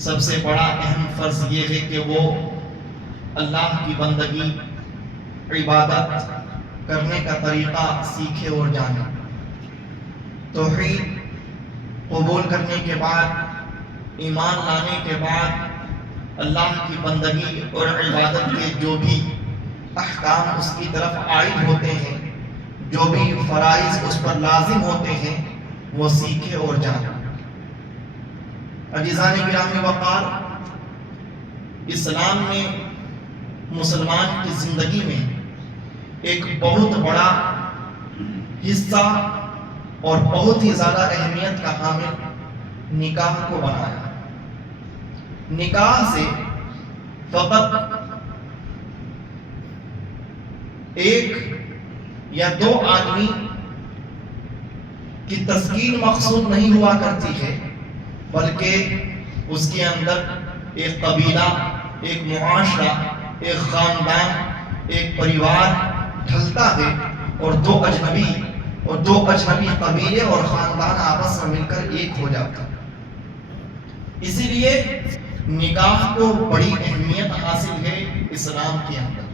سب سے بڑا اہم فرض یہ ہے کہ وہ اللہ کی بندگی عبادت کرنے کا طریقہ سیکھے اور جانے. توحید قبول کرنے کے بعد، ایمان لانے کے بعد اللہ کی بندگی اور عبادت کے جو بھی احکام اس کی طرف عائد ہوتے ہیں، جو بھی فرائض اس پر لازم ہوتے ہیں، وہ سیکھے اور جانے. عزیزان گرامی وقار، اسلام میں مسلمان کی زندگی میں ایک بہت بڑا حصہ اور بہت ہی زیادہ اہمیت کا حامل نکاح کو بنایا. نکاح سے فقط ایک یا دو آدمی کی تشکیل مقصود نہیں ہوا کرتی ہے، بلکہ اس کے اندر ایک قبیلہ، ایک معاشرہ، ایک خاندان، ایک پریوار ڈھلتا ہے، اور دو اجنبی قبیلے اور خاندان آپس میں مل کر ایک ہو جاتا. اسی لیے نکاح کو بڑی اہمیت حاصل ہے اسلام کے اندر.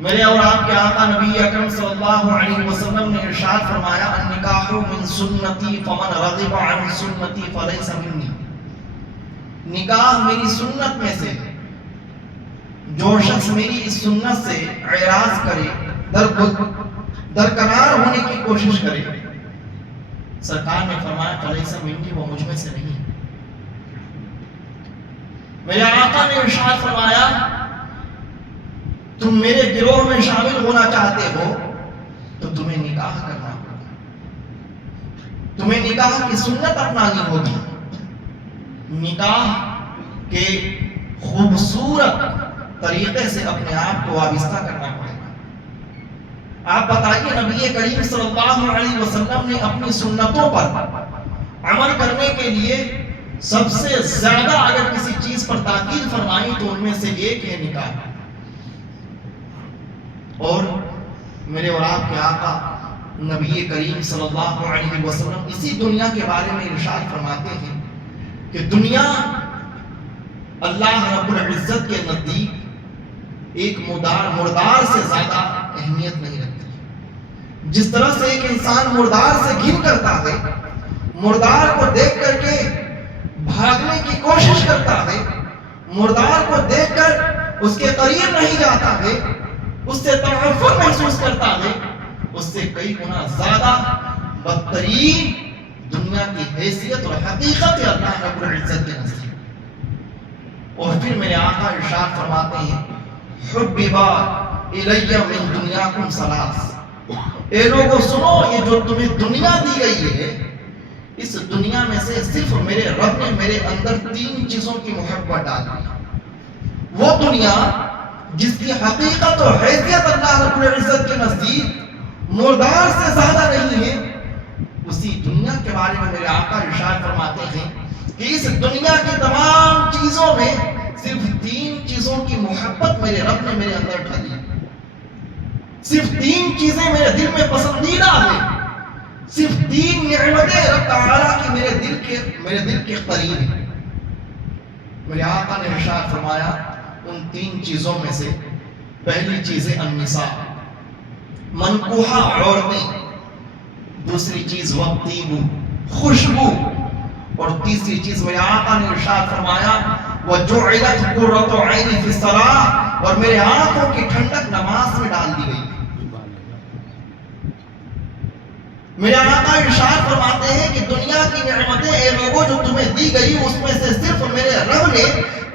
میرے اور آپ کے آقا نبی اکرم صلی اللہ علیہ وسلم نے ارشاد فرمایا: النکاح من سنتی فمن رغب عن سنتی فلیس منی. نکاح میری سنت میں سے، جو شخص میری اس سنت سے اعراض کرے، درکنار ہونے کی کوشش کرے، سرکار نے فرمایا فلیس منی، وہ مجھ میں سے نہیں. میرے آقا نے ارشاد فرمایا: تم میرے گروہ میں شامل ہونا چاہتے ہو تو تمہیں نکاح کرنا ہوگا، تمہیں نکاح کی سنت اپنانی ہوگی، نکاح کے خوبصورت طریقے سے اپنے آپ کو وابستہ کرنا پڑے گا. آپ بتائیے، نبی کریم صلی اللہ علیہ وسلم نے اپنی سنتوں پر عمل کرنے کے لیے سب سے زیادہ اگر کسی چیز پر تاکید فرمائی تو ان میں سے ایک ہے نکاح. اور میرے اور آپ کے آقا نبی کریم صلی اللہ علیہ وسلم اسی دنیا کے بارے میں ارشاد فرماتے ہیں کہ دنیا اللہ رب العزت کے نزدیک ایک مردار سے زیادہ اہمیت نہیں رکھتی. جس طرح سے ایک انسان مردار سے گھن کرتا ہے، مردار کو دیکھ کر کے بھاگنے کی کوشش کرتا ہے، مردار کو دیکھ کر اس کے قریب نہیں جاتا ہے، اس سے تعفن محسوس کرتا ہے، اس سے کئی گنا زیادہ بدترین دنیا کی حیثیت اور حقیقت ہے اللہ رب العزت کے نزدیک. اور پھر میرے آقا ارشاد فرماتے ہیں: حببا الی من دنیاکم ثلاث. اے لوگوں سنو، یہ جو تمہیں دنیا دی گئی ہے، اس دنیا میں سے صرف میرے رب نے میرے اندر تین چیزوں کی محبت ڈالی. وہ دنیا جس کی حقیقت اور حیثیت اللہ رب العزت کے نزدیک مردار سے زیادہ نہیں ہے، اسی دنیا کے بارے میں میرے آقا ارشاد فرماتے ہیں کہ اس دنیا کی تمام چیزوں میں صرف تین چیزوں کی محبت میرے رب نے میرے اندر ڈالی. صرف تین چیزیں میرے دل میں پسندیدہ ہیں، صرف تین نعمتیں رب تعالیٰ کی میرے دل کے قریب ہیں. میرے آقا نے ارشاد فرمایا ان تین چیزوں میں سے پہلی چیز ہے النساء، منکوحہ عورتیں، دوسری چیز والطیب، خوشبو، اور تیسری چیز میرے آقا نے ارشاد فرمایا وجعلت قرۃ عینی فی الصلاۃ، اور میرے آنکھوں کی ٹھنڈک نماز میں ڈال دی گئی. میرے آقا ارشاد فرماتے ہیں کہ دنیا کی نعمتیں اے لوگوں جو تمہیں دی گئی، اس میں سے صرف میرے رب نے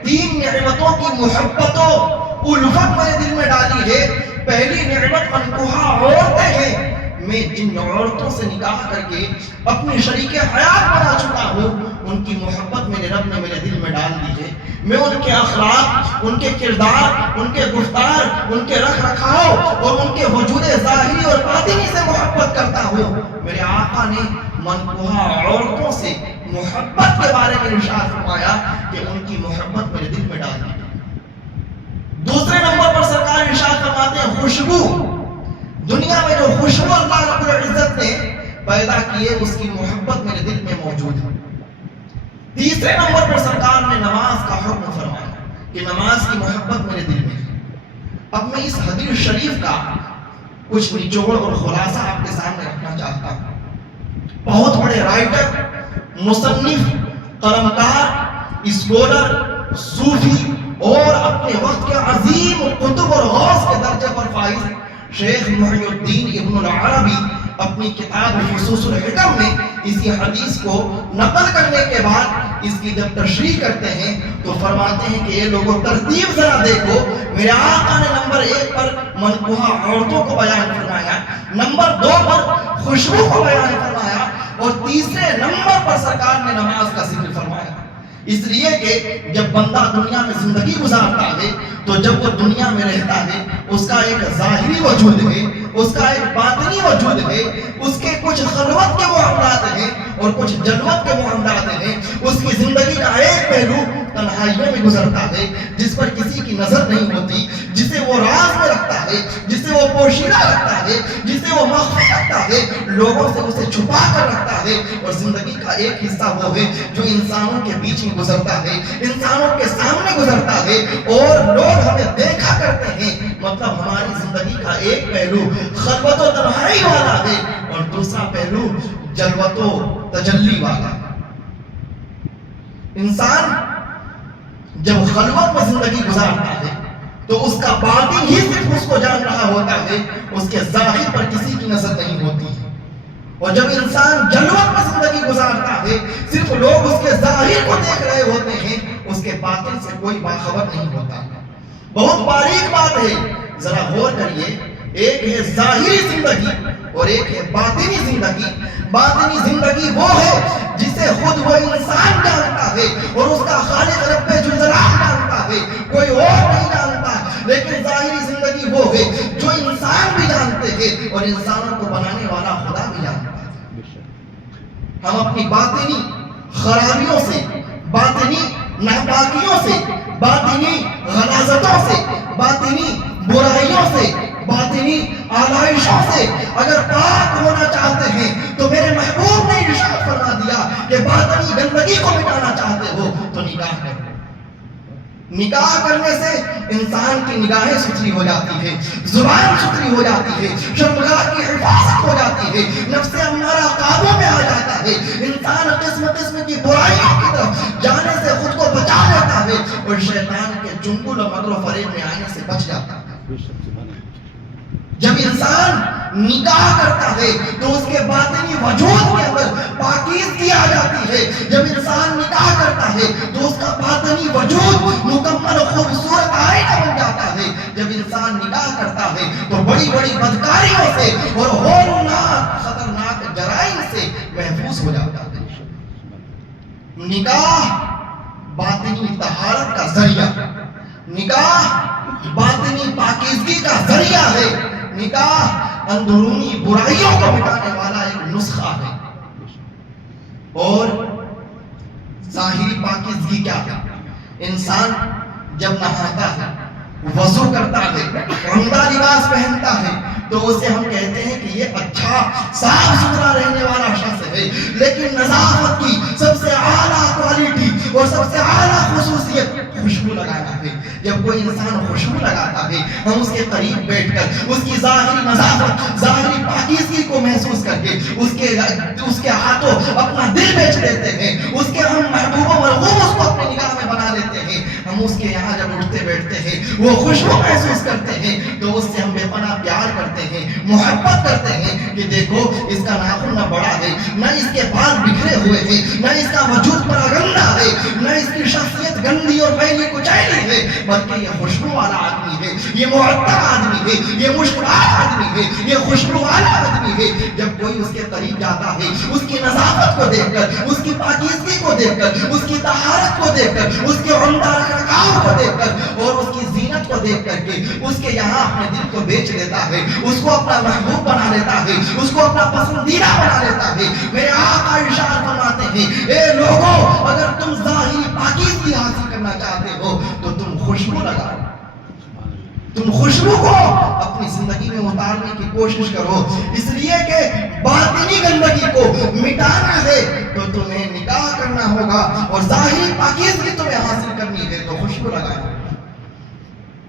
تین نعمتوں کی محبت و الفت میرے دل میں ڈالی ہے. پہلی نعمت منکوحہ عورتیں ہیں. میں جن عورتوں سے نکاح کر کے اپنی شریک حیات بنا چکا ہوں، ان کی محبت میرے رب نے میرے دل میں ڈال دی ہے. میں ان کے اخلاق، ان کے کردار، ان کے گفتار، ان کے رکھ رکھاؤ اور ان کے وجود ظاہری اور باطنی سے محبت کرتا ہوں. میرے آقا نے منکوحہ عورتوں سے محبت کے بارے میں ارشاد فرمایا کہ ان کی محبت میرے دل میں ڈال دی. دوسرے نمبر پر سرکار ارشاد فرماتے ہیں خوشبو. دنیا میں جو خوشبو اللہ رب العزت نے پیدا کی ہے، اس کی محبت میرے دل میں موجود ہے. تیسرے نمبر پر سرکار نے نماز کا حکم فرمایا کہ نماز کی محبت میرے دل میں ہے۔ اب میں اس حدیث شریف کا کچھ نچوڑ اور خلاصہ آپ کے سامنے رکھنا چاہتا ہوں۔ بہت بڑے رائٹر، مصنف، قلمکار، اسکولر، صوفی اور اپنے وقت کے عظیم کتب اور غوث کے درجے پر فائز شیخ محی الدین ابن العربی اپنی کتاب فصوص الحکم میں اسی حدیث کو نقل کرنے کے بعد اس کی جب تشریح کرتے ہیں تو فرماتے ہیں کہ یہ لوگوں ترتیب ذرا دیکھو، میرے آقا نے نمبر 1 پر منکوحہ عورتوں کو بیان فرمایا، نمبر 2 پر خوشبو کو بیان فرمایا اور تیسرے نمبر پر سرکار نے نماز کا ذکر فرمایا۔ اس لیے کہ جب بندہ دنیا میں زندگی گزارتا ہے تو جب وہ دنیا میں رہتا ہے اس کا ایک ظاہری وجود ہے، اس کا ایک باطنی وجود ہے، اس کے کچھ خلوت کے معاملات ہیں اور کچھ جلوت کے معاملات ہیں۔ اس کی زندگی کا ایک پہلو تنہائیوں میں گزرتا ہے جس پر کسی کی نظر نہیں ہوتی، جسے وہ راز میں رکھتا ہے، جسے وہ پوشیدہ رکھتا ہے، جسے وہ مخفی رکھتا ہے، لوگوں سے اسے چھپا کر رکھتا ہے۔ اور زندگی کا ایک حصہ وہ ہے جو انسانوں کے بیچ میں گزرتا ہے، انسانوں کے سامنے گزرتا ہے اور لوگ ہمیں دیکھا کرتے ہیں۔ مطلب ہماری زندگی کا ایک پہلو خلوت و تنہائی والا ہے اور دوسرا پہلو جلوت و تجلی والا ہے۔ انسان جب خلوت میں زندگی گزارتا ہے تو اس کا باطن ہی صرف اس کو جان رہا ہوتا ہے، اس کے ظاہر پر کسی کی نظر نہیں ہوتی ہے۔ اور جب انسان جلوت میں زندگی گزارتا ہے صرف لوگ اس کے ظاہر کو دیکھ رہے ہوتے ہیں، اس کے باطن سے کوئی باخبر نہیں ہوتا۔ بہت باریک بات ہے، ذرا غور کریے، ایک ہے ظاہری زندگی اور ایک ہے باطنی زندگی۔ باطنی زندگی وہ ہے جسے خود وہ انسان جانتا ہے اور اس کا خالق رب ذوالجلال جانتا ہے، کوئی اور نہیں جانتا۔ لیکن ظاہری زندگی وہ ہے جو انسان بھی جانتے ہیں اور انسانوں کو بنانے والا خدا بھی جانتا ہے۔ ہم اپنی باطنی خرابیوں سے، باطنی ناپاکیوں سے، باطنی غلاظتوں سے، باطنی برائیوں سے، باطنی آلائشوں سے اگر پاک ہونا چاہتے ہیں تو میرے محبوب نے ارشاد فرما دیا کہ باطنی گندگی کو مٹانا چاہتے ہو تو نکاح کرو۔ نکاح کرنے سے انسان کی نگاہیں ستھری ہو جاتی ہے، زبان ستھری ہو جاتی ہے، شرمگاہ کی حفاظت ہو جاتی ہے، نفس امارہ قابو میں آ جاتا ہے، انسان قسم قسم کی برائیوں کی طرف جانے سے خود کو بچا لیتا ہے اور شیطان کے چنگل و مکر و فریب میں آنے سے بچ جاتا ہے۔ جب انسان نکاح کرتا ہے تو اس کے باطنی وجود کے اندر پاکیزگی آ جاتی ہے۔ جب انسان نکاح کرتا ہے تو اس کا باطنی وجود مکمل خوبصورت آئینہ بن جاتا ہے۔ جب انسان نکاح کرتا ہے تو بڑی بڑی بدکاریوں سے اور ہولناک خطرناک جرائم سے محفوظ ہو جاتا ہے۔ نکاح باطنی طہارت کا ذریعہ، نکاح باطنی پاکیزگی کا ذریعہ ہے، نکاح اندرونی برائیوں کو مٹانے والا ایک نسخہ ہے۔ اور ظاہری پاکیزگی کیا ہے؟ انسان جب نہاتا ہے، وضو کرتا ہے، عمدہ لباس پہنتا ہے تو اسے ہم کہتے ہیں کہ یہ اچھا صاف ستھرا رہنے والا شخص ہے۔ لیکن نظافت کی سب سے اعلیٰ کوالٹی اور سب سے اعلیٰ خصوصیت خوشبو لگانا ہے۔ جب کوئی انسان خوشبو لگاتا ہے ہم اس کے قریب بیٹھ کر اس کی ظاہری نظافت، ظاہری پاکیزگی کو محسوس کر کے اس کے ہاتھوں اپنا دل بیچ دیتے ہیں، اس کے ہم محبوب و مرغوب اس کو اپنی نگاہ میں بنا لیتے ہیں۔ ہم اس کے یہاں جب اٹھتے بیٹھتے ہیں وہ خوشبو محسوس کرتے ہیں تو اس سے ہم بے پناہ پیار کرتے ہیں، محبت کرتے ہیں کہ دیکھو اس کا ناخن نہ بڑا ہے، نہ اس کے بال بکھرے ہوئے ہیں، نہ اس کا وجود پراگندہ ہے، نہ اس کی شخصیت گندی اور میلی کچیلی ہے، بلکہ یہ خوشبو والا آدمی ہے، یہ معطر آدمی ہے، یہ مشکبار آدمی ہے، یہ خوشبو والا آدمی ہے۔ جب کوئی اس کے قریب جاتا ہے اس کی نظافت کو دیکھ کر، اس کی پاکیزگی کو دیکھ کر، اس کی طہارت کو دیکھ کر، اس کے عمدہ رکھرکھاؤ کو دیکھ کر اور اس کی زینت کو دیکھ کر کے اس کے یہاں اپنے دل کو بیچ دیتا ہے، اس کو اپنا محبوب بنا لیتا ہے، اس کو اپنا پسندیدہ بنا لیتا ہے۔ میرے آقا ارشاد فرماتے ہیں اے لوگوں اگر تم ظاہری پاکیزگی حاصل کرنا چاہتے ہو تو تم خوشبو لگاؤ۔ تم خوشبو کو اپنی زندگی میں اتارنے کی کوشش کرو، اس لیے کہ باطنی گندگی کو مٹانا ہے تو تمہیں نکاح کرنا ہوگا، اور ظاہری پاکیزگی تمہیں حاصل کرنی ہے تو خوشبو لگانا ہوگا،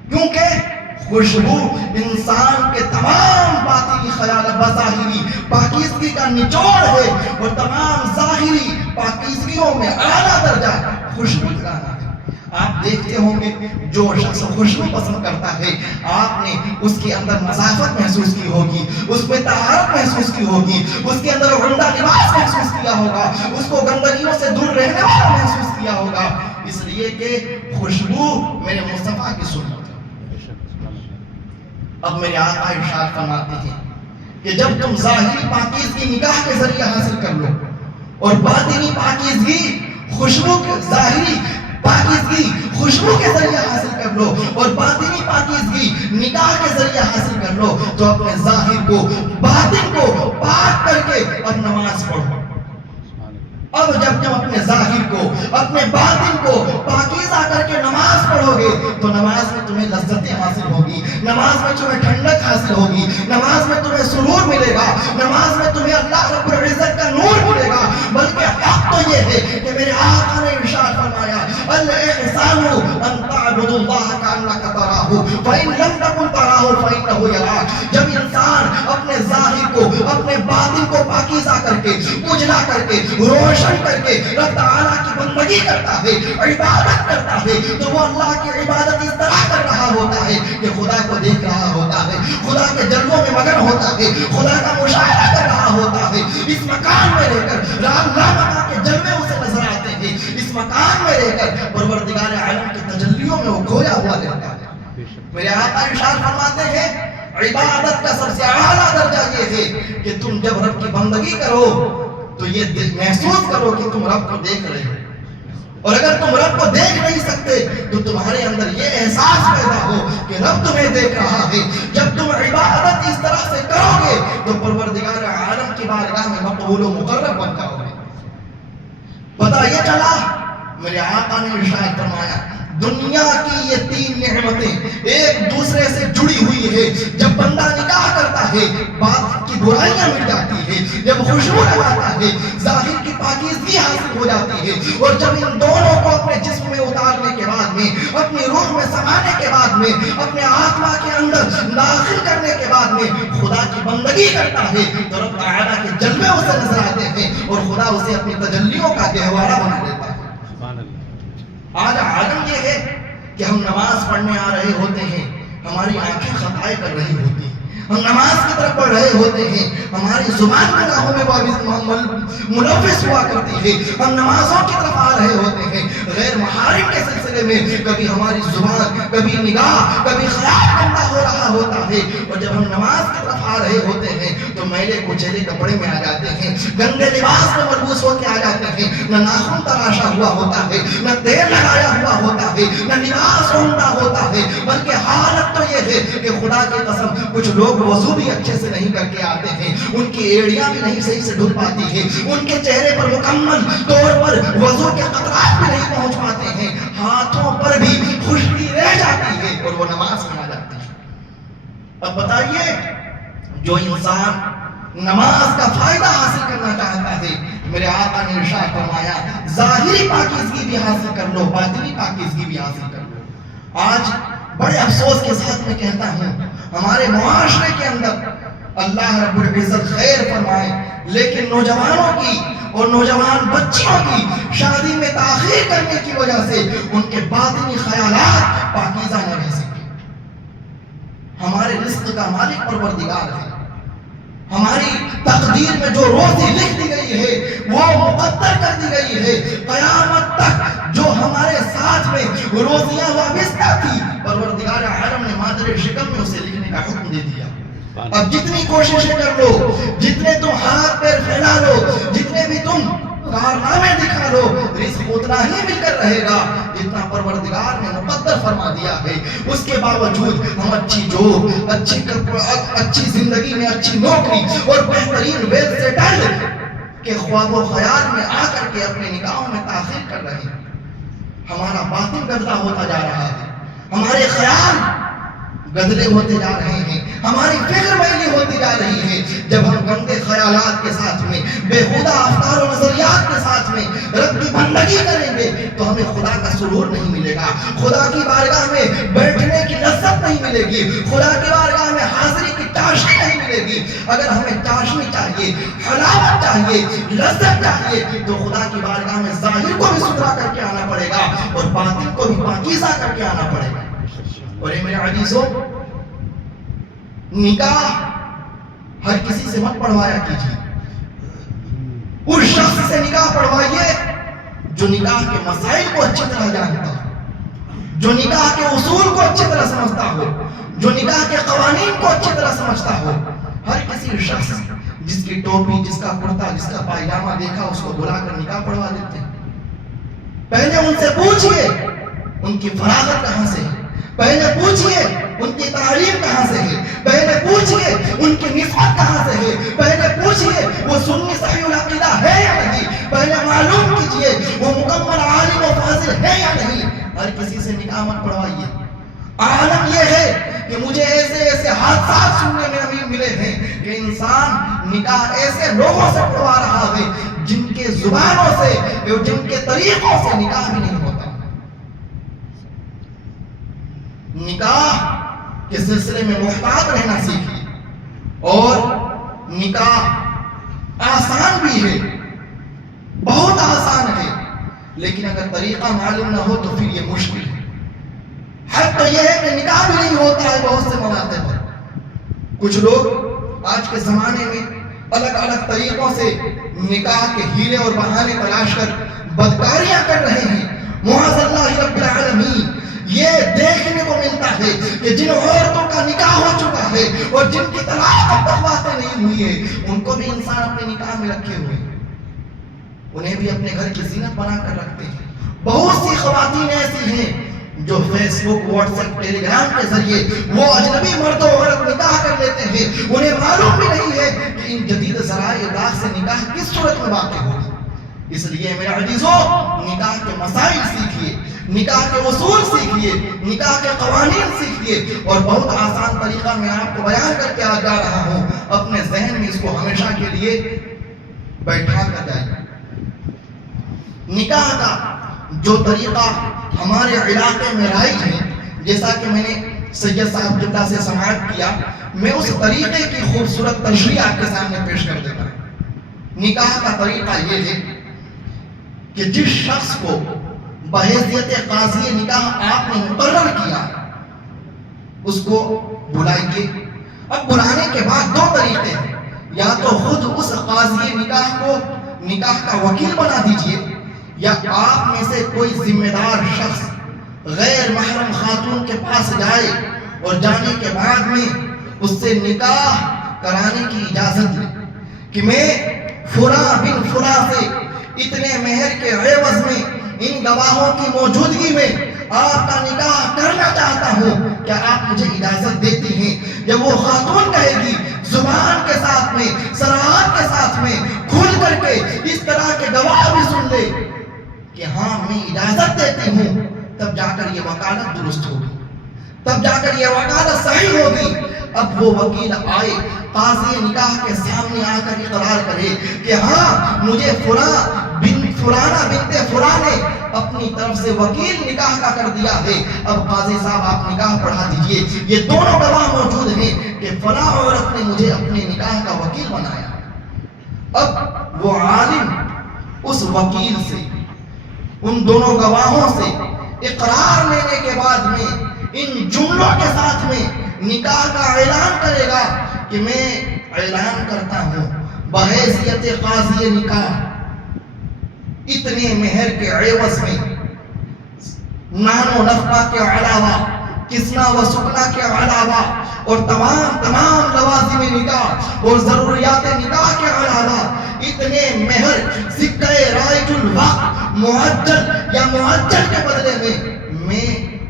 کیونکہ خوشبو انسان کے تمام باطنی خیالات بظاہری پاکیزگی کا نچوڑ ہے، اور تمام ظاہری پاکیزگیوں میں اعلیٰ درجہ خوشبو لگانا ہے۔ آپ دیکھتے ہوں گے جو شخص خوشبو پسند کرتا ہے، آپ نے اس کے اندر نظافت محسوس کی ہوگی، اس میں طہارت محسوس کی ہوگی، اس کے اندر عمدہ لباس محسوس کیا ہوگا، اس کو گندگیوں سے دور رہنے والا محسوس کیا ہوگا، اس لیے کہ خوشبو میرے مصطفیٰ کی سنت ہے۔ اب میرے آقا ارشاد فرماتے ہیں کہ جب تم ظاہری پاکیزگی نکاح کے ذریعے حاصل کر لو، اور باطنی پاکیزگی خوشبو کے ظاہری پاکیزگی خوشبو کے ذریعے حاصل کر لو، اور باطنی پاکیزگی نکاح کے ذریعے حاصل کر لو، تو اپنے ظاہر کو باطن کو پاک کر کے اب نماز پڑھو۔ اب جب تم اپنے ظاہر کو اپنے باطن کو پاکیزہ کر کے نماز پڑھو گے تو نماز میں تمہیں لذتیں حاصل ہوگی، نماز میں تمہیں ٹھنڈک حاصل ہوگی، نماز میں تمہیں سرور ملے گا، نماز میں تمہیں اللہ رب العزت کا نور ملے گا۔ بلکہ حق تو یہ ہے کہ میرے آقا نے ارشاد فرمایا الاحسان ان تعبد اللہ کانک تراہ فإن لم تکن تراہ فإنہ یراک۔ جب انسان اپنے ظاہر کو اپنے باطن کو پاکیزہ کر کے اجلا کر کے روشن کر کے رب تعالیٰ کی بندگی کرتا ہے، عبادت کرتا ہے، تو وہ اللہ کی عبادت اس طرح کر رہا ہوتا ہے کہ خدا کو دیکھ رہا ہوتا ہے، خدا کے جلووں میں مگن ہوتا ہے، خدا کا مشاہدہ کر رہا ہوتا ہے۔ اس مکان میں رہ کر لامکان کے جلوے اسے نظر آتے ہیں، اس مکان میں رہ کر پروردگار عالم کی تجلیوں میں وہ کھویا ہوا رہتا ہے۔ میرے آقا ارشاد فرماتے ہیں عبادت کا سب سے اعلیٰ درجہ یہ ہے کہ تم جب رب کی بندگی کرو تو یہ محسوس کرو کہ تم رب کو دیکھ رہے ہو، اور اگر تم رب کو دیکھ نہیں سکتے تو تمہارے اندر یہ احساس پیدا ہو کہ رب تمہیں دیکھ رہا ہے۔ جب تم عبادت اس طرح سے کرو گے تو پروردگار عالم کی بارگاہ میں مقبول و مقرب بن جاؤ گے۔ پتہ یہ چلا میرے آقا نے ارشاد فرمایا دنیا کی یہ تین نعمتیں ایک دوسرے سے جڑی ہوئی ہے۔ جب بندہ نکاح کرتا ہے بات کی برائیاں مٹ جاتی ہے، جب خوشبو لگاتا ہے ظاہر کی پاکیزگی حاصل ہو جاتی ہے، اور جب ان دونوں کو اپنے جسم میں اتارنے کے بعد میں اپنی روح میں سمانے کے بعد میں اپنے آتما کے اندر داخل کرنے کے بعد میں خدا کی بندگی کرتا ہے تو رب تعالیٰ کے جلوے اسے نظر آتے ہیں اور خدا اسے اپنی تجلیوں کا گہوارہ بنا دیتا ہے۔ آج عالم یہ ہے کہ ہم نماز پڑھنے آ رہے ہوتے ہیں، ہماری آنکھیں خطائیں کر رہی ہوتی ہیں، ہم نماز کی طرف بڑھ رہے ہوتے ہیں، ہماری زبان گناہوں میں ملوث ہوا کرتی ہے، ہم نمازوں کی طرف آ رہے ہوتے ہیں، غیر محارم کے سلسلے میں کبھی ہماری زبان، کبھی نگاہ، کبھی خیال گندا ہو رہا ہوتا ہے، اور جب ہم نماز کی طرف آ رہے ہوتے ہیں تو میلے کچیلے کپڑے میں آ جاتے ہیں، گندے لباس میں ملبوس ہو کے آ جاتے ہیں، نہ ناخن تراشا ہوا ہوتا ہے، نہ تیل لگایا ہوا ہوتا ہے، نہ لباس عمدہ ہوتا ہے، بلکہ حالت تو یہ ہے کہ خدا کی قسم کچھ لوگ وضو بھی اچھے سے نہیں کر کے آتے ہیں، ان کی ایڑیاں بھی نہیں صحیح سے دھل پاتی ہیں، ان کے چہرے پر مکمل طور پر وضو کے قطرات بھی نہیں پہنچ پاتے ہیں، ہاتھوں پر بھی خشکی رہ جاتی ہے اور وہ نماز میں آ جاتی ہے۔ اب بتائیے جو انسان نماز کا فائدہ حاصل کرنا چاہتا ہے، میرے آقا نے ارشاد فرمایا ظاہری پاکیزگی بھی حاصل کر لو، باطنی پاکیزگی بھی حاصل کر لو۔ آج بڑے افسوس کے ساتھ میں کہتا ہوں ہمارے معاشرے کے اندر اللہ رب العزت خیر فرمائے، لیکن نوجوانوں کی اور نوجوان بچیوں کی شادی میں تاخیر کرنے کی وجہ سے ان کے باطنی خیالات پاکیزہ نہ رہ سکے۔ ہمارے رزق کا مالک پروردگار ہے، ہماری تقدیر میں جو روزی لکھ دی گئی ہے وہ مقدر کر دی گئی ہے، قیامت تک جو ہمارے ساتھ میں روزیاں وابستہ تھی پروردگار عالم نے مادر شکم میں اسے لکھنے کا حکم دے دیا۔ اب جتنی کوششیں کر لو، جتنے تم ہاتھ پیر پھیلا لو، جتنے بھی تم کارنامے دکھا لو، رزق اتنا ہی مل کر رہے گا جتنا پروردگار نے مقدر فرما دیا ہے۔ اس کے باوجود ہم اچھی جاب، اچھی زندگی میں اچھی نوکری اور بہترین ویل سیٹل کے خواب و خیال میں آ کر کے اپنے نگاہوں میں تاخیر کر رہے ہیں۔ ہمارا باطن گندا ہوتا جا رہا ہے، ہمارے خیال گدلے ہوتے جا رہے ہیں، ہماری فکر میلی ہوتی جا رہی ہے. جب ہم گندے خیالات کے ساتھ میں، بےہودہ افکار و نظریات کے ساتھ میں رب کی بندگی کریں گے تو ہمیں خدا کا سرور نہیں ملے گا، خدا کی بارگاہ میں بیٹھنے کی لذت نہیں ملے گی، خدا کی بارگاہ میں حاضری کی چاشنی نہیں ملے گی. اگر ہمیں چاشنی چاہیے، حلاوت چاہیے، لذت چاہیے تو خدا کی بارگاہ میں ظاہر کو بھی ستھرا کر کے آنا پڑے گا اور باطن کو بھی پاکیزہ کر کے آنا پڑے گا. اور اے میرے عزیزوں، نکاح ہر کسی سے مت پڑھوایا کیجیے. اس شخص سے نکاح پڑھوائیے جو نکاح کے مسائل کو اچھی طرح جانتا ہو، جو نکاح کے اصول کو اچھی طرح سمجھتا ہو، جو نکاح کے قوانین کو اچھی طرح سمجھتا ہو. ہر کسی شخص جس کی ٹوپی، جس کا کرتا، جس کا پائجامہ دیکھا اس کو بلا کر نکاح پڑھوا دیتے ہیں. پہلے ان سے پوچھئے ان کی فراغت کہاں سے ہے، پہلے پوچھئے ان کی تعلیم کہاں سے ہے، پہلے پوچھئے ان کی نسبت کہاں سے ہے، پہلے پوچھئے وہ سنی صحیح العقیدہ ہے یا نہیں، پہلے معلوم کیجئے وہ مکمل عالم و فاضل ہے یا نہیں. ہر کسی سے نکاح مت پڑھوائیے. عالم یہ ہے کہ مجھے ایسے حادثات سننے میں ملے ہیں کہ انسان نکاح ایسے لوگوں سے پڑھوا رہا ہے جن کے زبانوں سے، جن کے طریقوں سے نکاح بھی نہیں ہوتا. نکاح کے سلسلے میں محتاط رہنا سیکھیے. اور نکاح آسان بھی ہے، بہت آسان ہے، لیکن اگر طریقہ معلوم نہ ہو تو پھر یہ مشکل ہے. حد تو یہ ہے کہ نکاح بھی نہیں ہوتا ہے بہت سے مواقع پر. کچھ لوگ آج کے زمانے میں الگ الگ طریقوں سے نکاح کے ہیلے اور بہانے تلاش کر بدکاریاں کر رہے ہیں. معاذ اللہ رب العالمین. یہ دیکھنے کو ملتا ہے کہ جن عورتوں کا نکاح ہو چکا ہے اور جن کی طلاق اب تک واقع نہیں ہوئی ہے، ان کو بھی انسان اپنے نکاح میں رکھے ہوئے ہیں، انہیں بھی اپنے گھر کی زینت بنا کر رکھتے ہیں. بہت سی خواتین ایسی ہیں جو فیس بک، واٹس ایپ، ٹیلی گرام کے ذریعے وہ اجنبی مرد و عورت نکاح کر لیتے ہیں. انہیں معلوم بھی نہیں ہے کہ ان جدید ذرائع ابلاغ سے نکاح کس صورت میں واقع ہوگی. اس لیے میرے عزیزوں، نکاح کے مسائل سیکھیے، نکاح کے اصول سیکھیے، نکاح کے قوانین سیکھیے. اور بہت آسان طریقہ میں آپ کو بیان کر کے جا رہا ہوں، اپنے ذہن میں اس کو ہمیشہ کے لیے بیٹھا کر جائیے. نکاح کا جو طریقہ ہمارے علاقے میں رائج ہے، جیسا کہ میں نے سید صاحب جدہ سے سماعت کیا، میں اس طریقے کی خوبصورت تشریح آپ کے سامنے پیش کر دیتا ہوں. نکاح کا طریقہ یہ ہے کہ جس شخص کو بحیثیت قاضی نکاح آپ نے مقرر کیا اس کو بلائیے. اب بلانے کے بعد دو طریقے ہیں، یا تو خود اس قاضی نکاح کو نکاح کا وکیل بنا دیجئے، یا آپ میں سے کوئی ذمہ دار شخص غیر محرم خاتون کے پاس جائے اور جانے کے بعد میں اس سے نکاح کرانے کی اجازت لے کہ میں فلاں بن فلاں سے اتنے مہر کے عوض میں ان گواہوں کی موجودگی میں آپ کا نکاح کرنا چاہتا ہوں، کیا آپ مجھے اجازت دیتی ہیں؟ جب وہ خاتون کہے گی زبان کے ساتھ میں، صراحت کے ساتھ میں، کھل کر کے اس طرح کے گواہ بھی سن لے کہ ہاں میں اجازت دیتی ہوں، تب جا کر یہ وکالت درست ہوگی، تب جا کر یہ وکالت صحیح ہوگی. اب وہ وکیل آئے، قاضی نکاح کے سامنے آ کر اقرار کرے کہ ہاں مجھے فلانا بنت فلاں نے اپنی طرف سے وکیل نکاح کا کر دیا ہے، اب قاضی صاحب آپ نکاح پڑھا دیجئے. یہ دونوں گواہ موجود ہیں کہ فلاں عورت نے مجھے اپنے نکاح کا وکیل بنایا. اب وہ عالم اس وکیل سے، ان دونوں گواہوں سے اقرار لینے کے بعد میں ان جملوں کے ساتھ میں نکاح کا اعلان کرے گا کہ میں اعلان کرتا ہوں بحیثیت قاضی نکاح اتنے مہر کے عوض میں نان و نفقہ کے علاوہ، کسنا و سکنا کے علاوہ اور تمام لوازم نکاح اور ضروریات نکاح کے علاوہ اتنے مہر سکہ رائج الوقت معجل یا معجل کے بدلے میں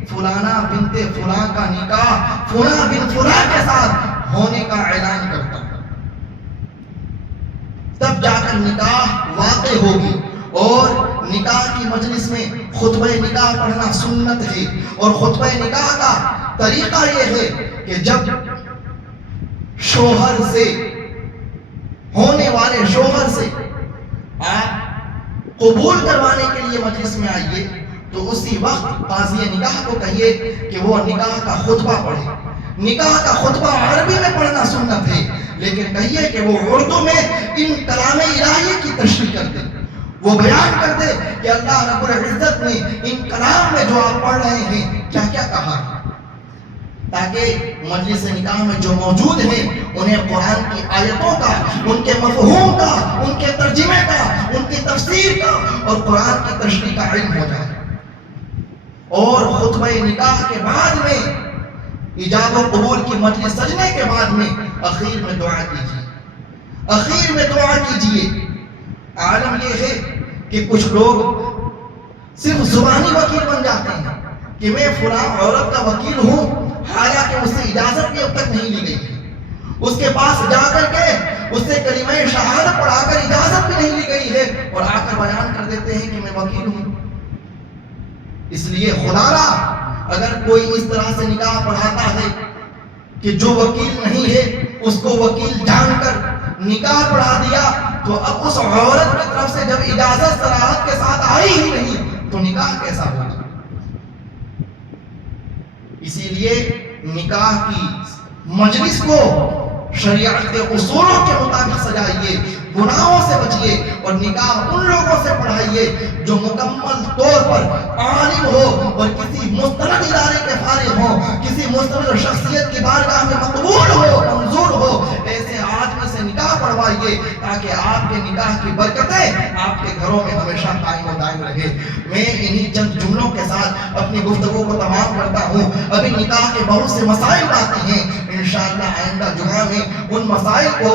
فلانا بنت فلاں کا نکاح فلاں بن فلاں کے ساتھ ہونے کا اعلان کرتا ہوں. تب جا کر نکاح واقع ہوگی. اور نکاح کی مجلس میں خطبہ نکاح پڑھنا سنت ہے، اور خطبہ نکاح کا طریقہ یہ ہے کہ جب شوہر سے ہونے والے شوہر سے آپ قبول کروانے کے لیے مجلس میں آئیے تو اسی وقت قاضی نکاح کو کہیے کہ وہ نکاح کا خطبہ پڑھے. نکاح کا خطبہ عربی میں پڑھنا سنت ہے، لیکن کہیے کہ وہ اردو میں ان کلام الہی کی تشریح کر دے، وہ بیان کر دے کہ اللہ رب العزت نے ان کلام میں جو آپ پڑھ رہے ہیں کیا کیا کہا ہے، تاکہ مجلس نکاح میں جو موجود ہیں انہیں قرآن کی آیتوں کا، ان کے مفہوم کا، ان کے ترجمے کا، ان کی تفسیر کا اور قرآن کی تشریح کا علم ہو جائے. اور خطبہ نکاح کے بعد میں ایجاب و قبول کی مجلس سجنے کے بعد میں اخیر میں دعا کیجیے، اخیر میں دعا کیجیے. عالم یہ ہے کہ کچھ لوگ صرف زبانی وکیل بن جاتے ہیں کہ میں فلاں عورت کا وکیل ہوں، حالانکہ اس سے اجازت بھی اب تک نہیں لی گئی ہے، اس کے پاس جا کر کے اس سے کلمہ شہادت پڑھا کر اجازت بھی نہیں لی گئی ہے اور آ کر بیان کر دیتے ہیں کہ میں وکیل ہوں. اس لیے خدا را اگر کوئی اس طرح سے نکاح پڑھاتا ہے کہ جو وکیل نہیں ہے اس کو وکیل جان کر نکاح پڑھا دیا، تو اب اس عورت کی طرف سے جب اجازت صراحت کے ساتھ آئی ہی نہیں تو نکاح کیسا ہوگا؟ اسی لیے نکاح کی مجلس کو شریعت کے اصولوں کے مطابق سجائیے، گناہوں سے بچیے اور نکاح ان لوگوں سے پڑھائیے جو مکمل طور پر عالم ہو اور کسی مستند ادارے کے فارغ ہو، کسی مستند شخصیت کی بارگاہ میں مقبول ہو، منظور ہو. ایسے آدمی سے نکاح پڑھوائیے تاکہ آپ کے نکاح کی برکتیں آپ کے گھروں میں ہمیشہ قائم و دائم رہے. میں انہی چند جملوں کے ساتھ اپنی گفتگو کو تمام کرتا ہوں. ابھی نکاح کے بہت سے مسائل باقی ہیں، انشاءاللہ آئندہ جمعہ میں ان مسائل کو